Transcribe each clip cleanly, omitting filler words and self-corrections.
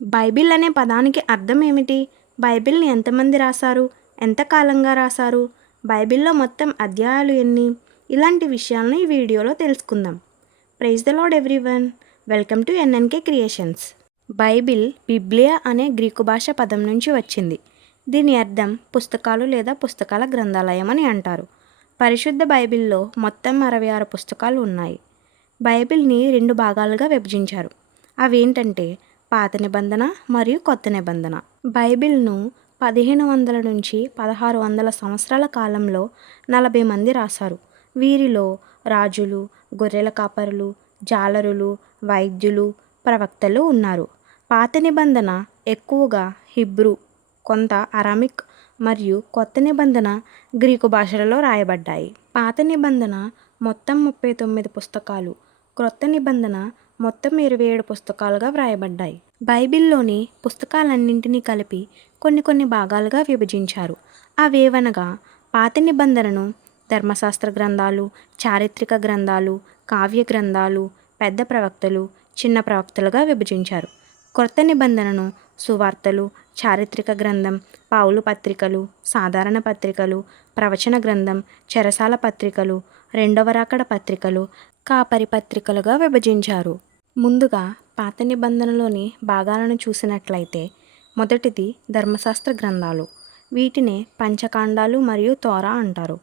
Bible అనే పదానికి అర్థం ఏమిటి? బైబిల్‌ని ఎంతమంది రాశారు? ఎంత కాలంగా రాశారు? బైబిల్‌లో మొత్తం అధ్యాయాలు ఎన్ని? ఇలాంటి విషయాలను ఈ వీడియోలో తెలుసుకుందాం. Praise the Lord everyone. Welcome to NNK creations. Bible బిబ్లియా అనే గ్రీకు భాష పదం నుంచి వచ్చింది. దీని అర్థం పుస్తకాలు లేదా పుస్తకాల గ్రంథాలయం అని అంటారు. పరిశుద్ధ బైబిల్లో మొత్తం 66 పుస్తకాలు ఉన్నాయి. బైబిల్‌ని 2 భాగాలుగా విభజించారు. అవేంటంటే పాత నిబంధన మరియు కొత్త నిబంధన. బైబిల్‌ను 1500 నుంచి 1600 సంవత్సరాల కాలంలో 40 మంది రాశారు. వీరిలో రాజులు, గొర్రెల కాపరులు, జాలరులు, వైద్యులు, ప్రవక్తలు ఉన్నారు. పాత నిబంధన ఎక్కువగా హీబ్రూ, కొంత అరామిక్ మరియు కొత్త నిబంధన గ్రీకు భాషలలో రాయబడ్డాయి. పాత నిబంధన మొత్తం 39 పుస్తకాలు, క్రొత్త నిబంధన మొత్తం 27 పుస్తకాలుగా వ్రాయబడ్డాయి. బైబిల్లోని పుస్తకాలన్నింటినీ కలిపి కొన్ని భాగాలుగా విభజించారు. అవేవనగా పాత నిబంధనను ధర్మశాస్త్ర గ్రంథాలు, చారిత్రక గ్రంథాలు, కావ్య గ్రంథాలు, పెద్ద ప్రవక్తలు, చిన్న ప్రవక్తలుగా విభజించారు. క్రొత్త నిబంధనను సువార్తలు, చారిత్రక గ్రంథం, పౌలు పత్రికలు, సాధారణ పత్రికలు, ప్రవచన గ్రంథం, చెరసాల పత్రికలు, రెండవ రాకడ పత్రికలు, కాపరి పత్రికలుగా విభజించారు. ముందుగా పాత నిబంధనలోని భాగాలను చూసినట్లయితే మొదటిది ధర్మశాస్త్ర గ్రంథాలు. వీటినే పంచకాండాలు మరియు తోరా అంటారు.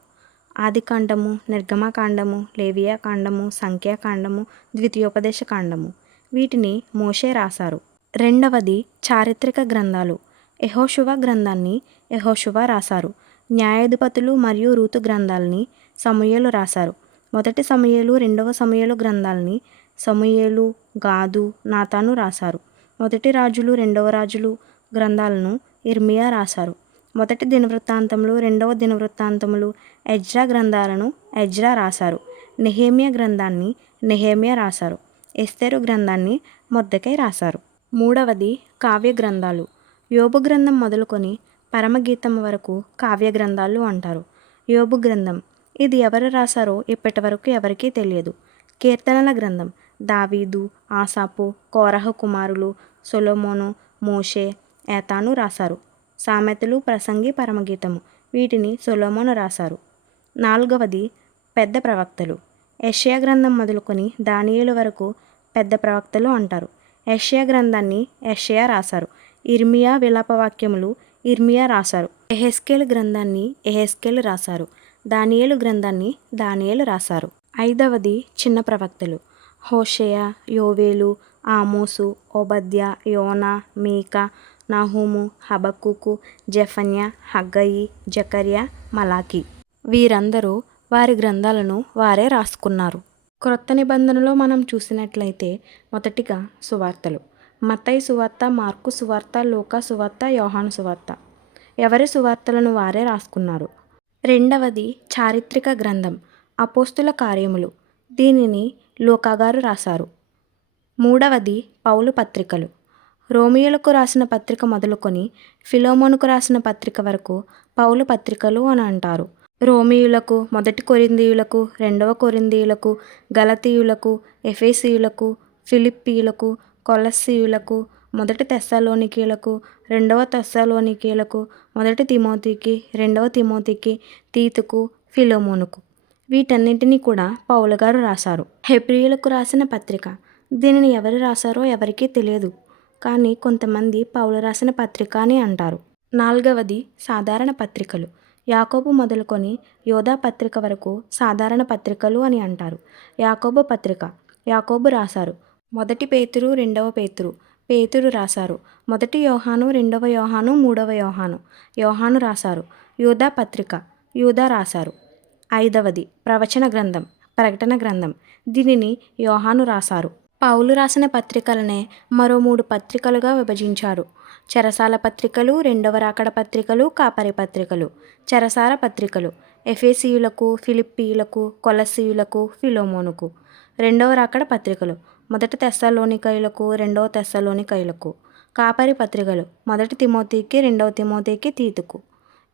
ఆదికాండము, నిర్గమకాండము, లేవియాకాండము, సంఖ్యాకాండము, ద్వితీయోపదేశ కాండము. వీటిని మోషే రాశారు. రెండవది చారిత్రక గ్రంథాలు. యెహోషువ గ్రంథాన్ని యెహోషువ రాశారు. న్యాయాధిపతులు మరియు రూతు గ్రంథాలని సమూయేలు రాశారు. మొదటి సమూయేలు, రెండవ సమూయేలు గ్రంథాలని సమూయేలు, గాదు, నాతాను రాశారు. మొదటి రాజులు, రెండవ రాజులు గ్రంథాలను ఇర్మియా రాశారు. మొదటి దినవృత్తాంతములు, రెండవ దినవృత్తాంతములు, ఎజ్రా గ్రంథాలను ఎజ్రా రాశారు. నెహెమ్యా గ్రంథాన్ని నెహెమ్యా రాశారు. ఎస్తేరు గ్రంథాన్ని మొర్దెకై రాశారు. మూడవది కావ్య గ్రంథాలు. యోబు గ్రంథం మొదలుకొని పరమగీతం వరకు కావ్య గ్రంథాలు అంటారు. యోబు గ్రంథం ఇది ఎవరు రాశారో ఇప్పటి వరకు ఎవరికీ తెలియదు. కీర్తనల గ్రంథం దావీదు, ఆసాపు, కోరహు కుమారులు, సొలొమోను, మోషే, ఏతాను రాశారు. సామెతలు, ప్రసంగి, పరమగీతము వీటిని సొలొమోను రాశారు. నాలుగవది పెద్ద ప్రవక్తలు. యెషయా గ్రంథం మొదలుకొని దానియేలు వరకు పెద్ద ప్రవక్తలు అంటారు. యెషయా గ్రంథాన్ని యెషయా రాశారు. ఇర్మియా విలాపవాక్యములు ఇర్మియా రాశారు. యెహెజ్కేలు గ్రంథాన్ని యెహెజ్కేలు రాశారు. దానియేలు గ్రంథాన్ని దానియేలు రాశారు. ఐదవది చిన్న ప్రవక్తలు. హోషేయ, యోవేలు, ఆమోసు, ఓబద్యా, యోనా, మీకా, నహూము, హబక్కూకు, జెఫన్యా, హగ్గయి, జకర్యా, మలాకి. వీరందరూ వారి గ్రంథాలను వారే రాసుకున్నారు. క్రొత్త నిబంధనలో మనం చూసినట్లయితే మొదటిగా సువార్తలు. మత్తయి సువార్త, మార్కు సువార్త, లూకా సువార్త, యోహాను సువార్త. ఎవరి సువార్తలను వారే రాసుకున్నారు. రెండవది చారిత్రక గ్రంథం. అపోస్తుల కార్యములు. దీనిని లూకా గారు రాశారు. మూడవది పౌలు పత్రికలు. రోమియోలకు రాసిన పత్రిక మొదలుకొని ఫిలోమోనుకు రాసిన పత్రిక వరకు పౌలు పత్రికలు అని అంటారు. రోమియులకు, మొదటి కొరింథీయులకు, రెండవ కొరింథీయులకు, గలతీయులకు, ఎఫెసీయులకు, ఫిలిప్పీయులకు, కొలస్సీయులకు, మొదటి తెస్సలోనికీయులకు, రెండవ తెస్సలోనికీయులకు, మొదటి తిమోతికి, రెండవ తిమోతికి, తీతుకు, ఫిలోమోనుకు. వీటన్నింటినీ కూడా పౌలు గారు రాశారు. హెబ్రీయులకు రాసిన పత్రిక. దీనిని ఎవరు రాశారో ఎవరికీ తెలియదు, కానీ కొంతమంది పౌలు రాసిన పత్రిక అని అంటారు. నాలుగవది సాధారణ పత్రికలు. యాకోబు మొదలుకొని యోధా పత్రిక వరకు సాధారణ పత్రికలు అని అంటారు. యాకోబు పత్రిక. యాకోబు రాశారు. మొదటి పేతురు, రెండవ పేతురు. పేతురు రాశారు. మొదటి యోహాను, రెండవ యోహాను, మూడవ యోహాను. యోహాను రాశారు. యూదా పత్రిక. యూదా రాశారు. ఐదవది ప్రవచన గ్రంథం, ప్రకటన గ్రంథం. దీనిని యోహాను రాశారు. పౌలు రాసిన పత్రికలనే మరో 3 పత్రికలుగా విభజించారు. చెరసాల పత్రికలు, రెండవ రాకడ పత్రికలు, కాపరి పత్రికలు. చెరసాల పత్రికలు ఎఫెసీయులకు, ఫిలిప్పీయులకు, కొలస్సీయులకు, ఫిలోమోనుకు. రెండవ రాకడ పత్రికలు మొదటి తెస్సలోనికయులకు, రెండవ తెస్సలోనికయులకు. కాపరి పత్రికలు మొదటి తిమోతికి, రెండవ తిమోతికి, తీతుకు.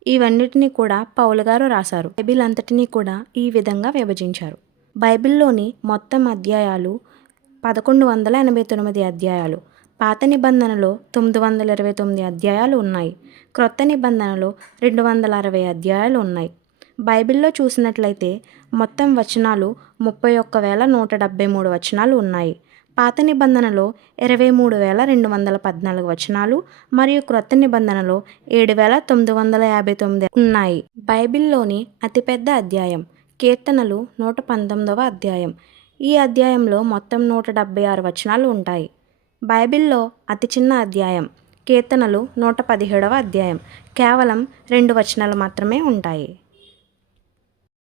ఇవన్నిటినీ కూడా పౌలు గారు రాశారు. బైబిల్ అంతటినీ కూడా ఈ విధంగా విభజించారు. బైబిల్లోని మొత్తం అధ్యాయాలు 1189 అధ్యాయాలు. పాత నిబంధనలో 929 అధ్యాయాలు ఉన్నాయి. క్రొత్త నిబంధనలో 260 అధ్యాయాలు ఉన్నాయి. బైబిల్లో చూసినట్లయితే మొత్తం వచనాలు 31,173 వచనాలు ఉన్నాయి. పాత నిబంధనలో 23,214 వచనాలు మరియు క్రొత్త నిబంధనలో 7,959 ఉన్నాయి. బైబిల్లోని అతిపెద్ద అధ్యాయం కీర్తనలు 119వ అధ్యాయం. ఈ అధ్యాయంలో మొత్తం 176 వచనాలు ఉంటాయి. బైబిల్లో అతి చిన్న అధ్యాయం కీర్తనలు 117వ అధ్యాయం. కేవలం 2 వచనాలు మాత్రమే ఉంటాయి.